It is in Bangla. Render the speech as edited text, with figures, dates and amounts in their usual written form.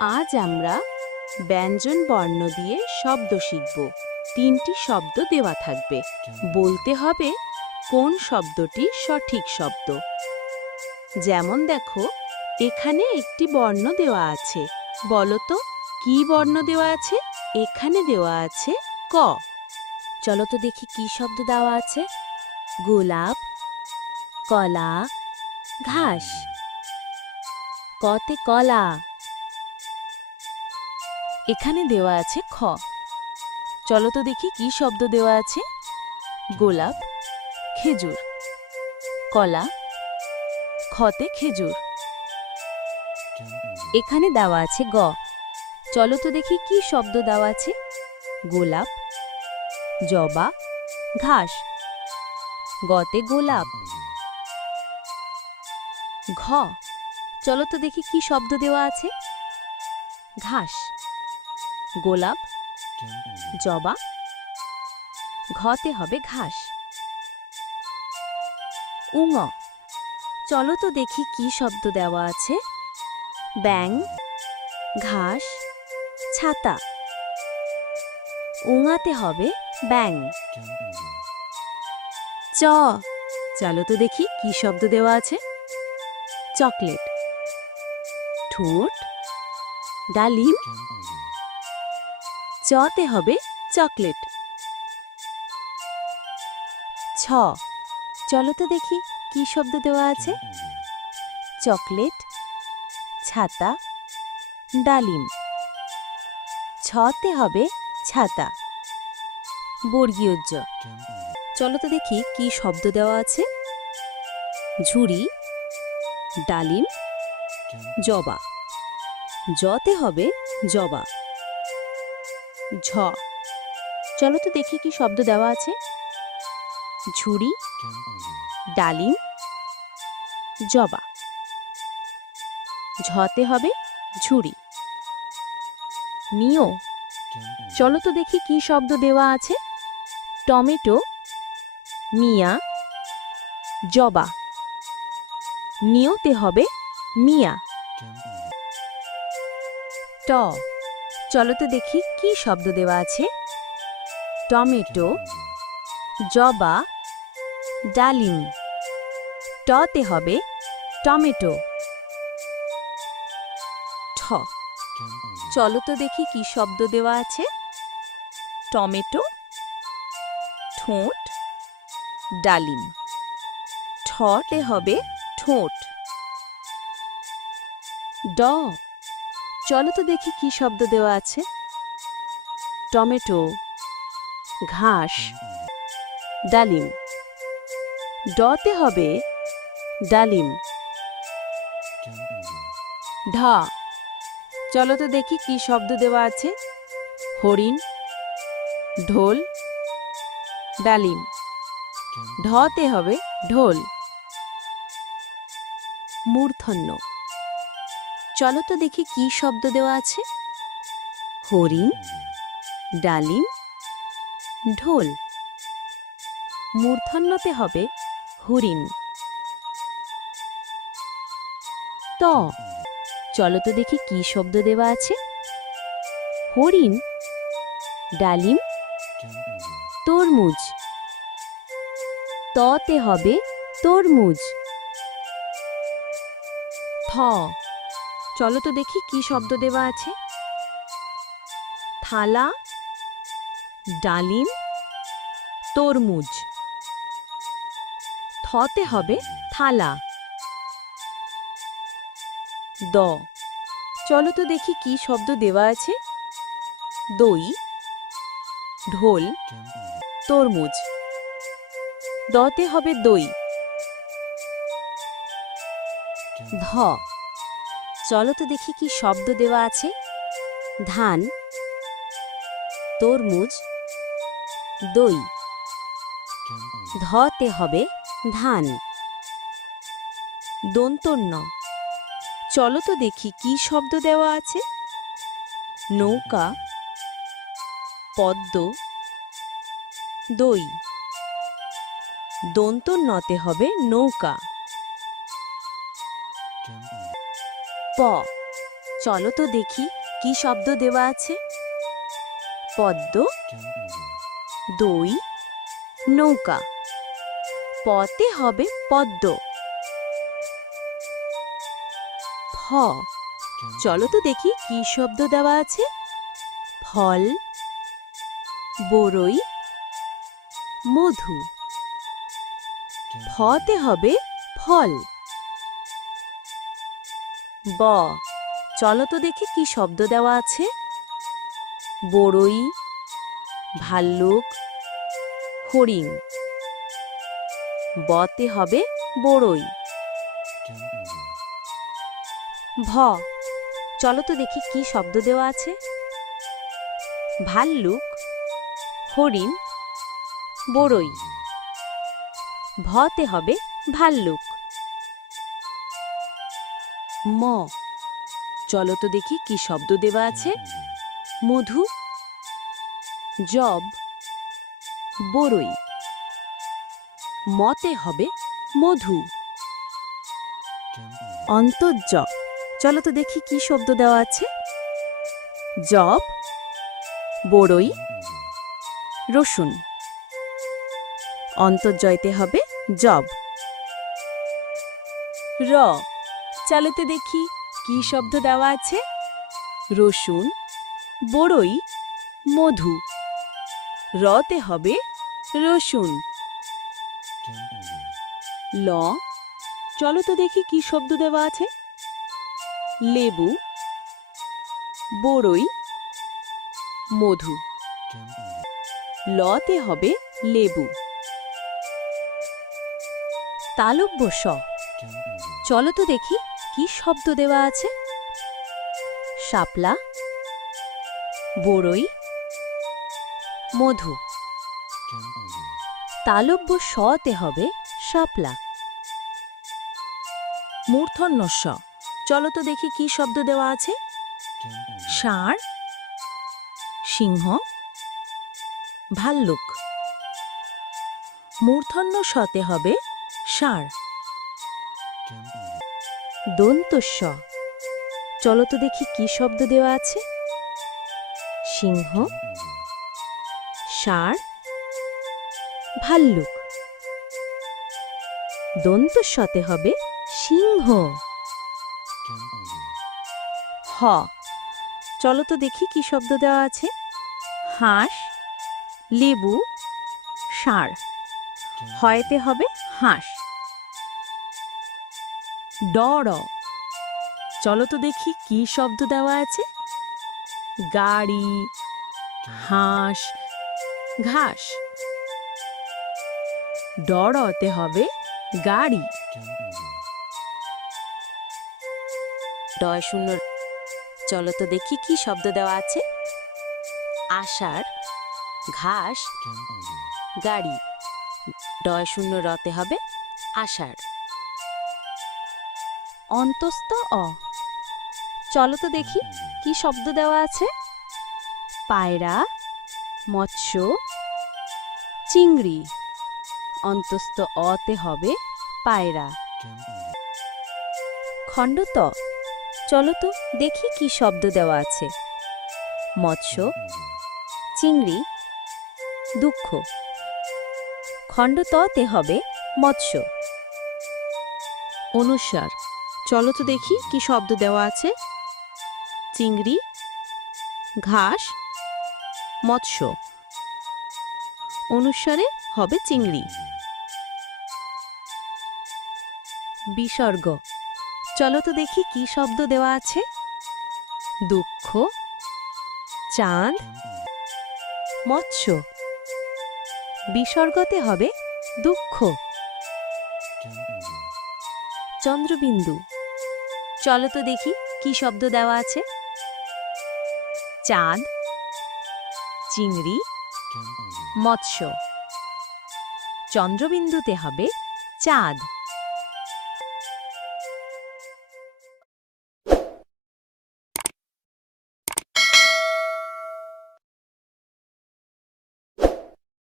আজ আমরা ব্যঞ্জন বর্ণ দিয়ে শব্দ শিখব। 3টি শব্দ দেওয়া থাকবে, বলতে হবে কোন শব্দটি সঠিক শব্দ। যেমন দেখো, এখানে একটি বর্ণ দেওয়া আছে। বলো তো কি বর্ণ দেওয়া আছে? এখানে দেওয়া আছে ক। চলো তো দেখি কি শব্দ দেওয়া আছে। গোলাপ, কলা, ঘাস। কতে কলা। এখানে দেওয়া আছে খ। চলো তো দেখি কি শব্দ দেওয়া আছে। গোলাপ, খেজুর, কলা, খতে খেজুর। এখানে দেওয়া আছে গ। চলো তো দেখি কি শব্দ দেওয়া আছে। গোলাপ, জবা, ঘাস। গতে গোলাপ। ঘ। চলো তো দেখি কি শব্দ দেওয়া আছে। ঘাস, গোলাপ, জবা। ঘতে হবে ঘাস। উঙ। চলো তো দেখি কি শব্দ দেওয়া আছে। ব্যাঙ, ঘাস, ছাতা। উঙাতে হবে ব্যাঙ। চ। চলো তো দেখি কি শব্দ দেওয়া আছে। চকলেট, ঠোঁট, ডালিম। চতে হবে চকলেট। ছ। চলো তো দেখি কি শব্দ দেওয়া আছে। চকলেট, ছাতা, ডালিম। ছতে হবে ছাতা। বর্গীয় জ। চলো তো দেখি কি শব্দ দেওয়া আছে। ঝুড়ি, ডালিম, জবা। জতে হবে জবা। ঝ। চলো তো দেখি কি শব্দ দেওয়া আছে। ঝুড়ি, ডালিম, জবা। ঝতে হবে ঝুড়ি। নিও। চলো তো দেখি কি শব্দ দেওয়া আছে। টমেটো, মিয়া, জবা। নিওতে হবে মিয়া। ট। চলো তো দেখি কি শব্দ দেওয়া আছে। টমেটো, জবা, ডালিম। টতে হবে টমেটো। ঠ। চলো তো দেখি কি শব্দ দেওয়া আছে। টমেটো, ঠোঁট, ডালিম। ঠতে হবে ঠোঁট। ড। চলো তো দেখি কি শব্দ দেওয়া আছে। টমেটো, ঘাস, ডালিম। ডতে হবে ডালিম। ঢ। চলো তো দেখি কি শব্দ দেওয়া আছে। হরিণ, ঢোল, ডালিম। ঢতে হবে ঢোল। মূর্ধন্য। চলো তো দেখি কি শব্দ দেওয়া আছে। হরিণ, ডালিম, ঢোল। মূর্ধন্যতে হবে হরিণ। ত। চলো তো দেখি কি শব্দ দেওয়া আছে। হরিণ, ডালিম, তরমুজ। ততে হবে তরমুজ। থ। চলো তো দেখি কি শব্দ দেওয়া আছে। থালা, ডালিম, তরমুজ। থতে হবে থালা। দ। চলো তো দেখি কি শব্দ দেওয়া আছে। দই, ঢোল, তরমুজ। দতে হবে দই। ধ। চলো তো দেখি কি শব্দ দেওয়া আছে। ধান, তরমুজ, দই। ধতে হবে ধান। দন্তন্য। চলো তো দেখি কি শব্দ দেওয়া আছে। নৌকা, পদ্ম, দই। দন্তন্যতে হবে নৌকা। প। চলো তো দেখি কি শব্দ দেওয়া আছে। পদ্ম, দই, নৌকা। পতে হবে পদ্ম। ফ, চলো তো দেখি কি শব্দ দেওয়া আছে। ফল, বরই, মধু। ফতে হবে ফল। ব, চলো তো দেখি কি শব্দ দেওয়া আছে। বরই, ভাল্লুক, হরিণ। বতে হবে বরই। ভ, চলো তো দেখি কি শব্দ দেওয়া আছে। ভাল্লুক, হরিণ, বরই। ভতে হবে ভাল্লুক। ম, চলো তো দেখি কি শব্দ দেওয়া আছে। মধু, জব, বরই। মতে হবে মধু। অন্তর্য, চলো তো দেখি কি শব্দ দেওয়া আছে। জব, বরই, রসুন। অন্তর্জয়তে হবে জব। র, চলো তো দেখি কি শব্দ দেওয়া আছে। রসুন, বরই, মধু। রতে হবে রসুন। ল, চলো তো দেখি কি শব্দ দেওয়া আছে। লেবু, বরই, মধু। লতে হবে লেবু। তালব্য স, চলো তো দেখি কি শব্দ দেওয়া আছে। শাপলা, বরই, মধু। তালব্য সতে হবে শাপলা। মূর্ধন্য স, চলো তো দেখি কি শব্দ দেওয়া আছে। ষাঁড়, সিংহ, ভাল্লুক। মূর্ধন্য সতে হবে ষাঁড়। দন্ত স, চলো তো দেখি কি শব্দ দেওয়া আছে। সিংহ, ষাঁড়, ভাল্লুক। দন্ত সতে হবে সিংহ। হ, চলো তো দেখি কি শব্দ দেওয়া আছে। হাঁস, লেবু, ষাঁড়। হয়তে হবে হাঁস। ডর, চলো তো দেখি কি শব্দ দেওয়া আছে। গাড়ি, হাঁস, ঘাস। ডরতে হবে গাড়ি। ডয় শূন্য, চলো তো দেখি কি শব্দ দেওয়া আছে। আষাঢ়, ঘাস, গাড়ি। ডয় শূন্য রতে হবে আষাঢ়। অন্তস্থ অ, চলো তো দেখি কি শব্দ দেওয়া আছে। পায়রা, মৎস্য, চিংড়ি। অন্তস্থ অতে হবে পায়রা। খণ্ডত, চলো তো দেখি কি শব্দ দেওয়া আছে। মৎস্য, চিংড়ি, দুঃখ। খণ্ডততে হবে মৎস্য। অনুস্বার, চলো তো দেখি কি শব্দ দেওয়া আছে। চিংড়ি, ঘাস, মৎস্য। অনুস্বারে হবে চিংড়ি। বিসর্গ, চলো তো দেখি কি শব্দ দেওয়া আছে। দুঃখ, চাঁদ, মৎস্য। বিসর্গতে হবে দুঃখ। চন্দ্রবিন্দু, চলো তো দেখি কি শব্দ দেওয়া আছে। চাঁদ, চিংড়ি, মৎস্য। চন্দ্রবিন্দুতে হবে চাঁদ।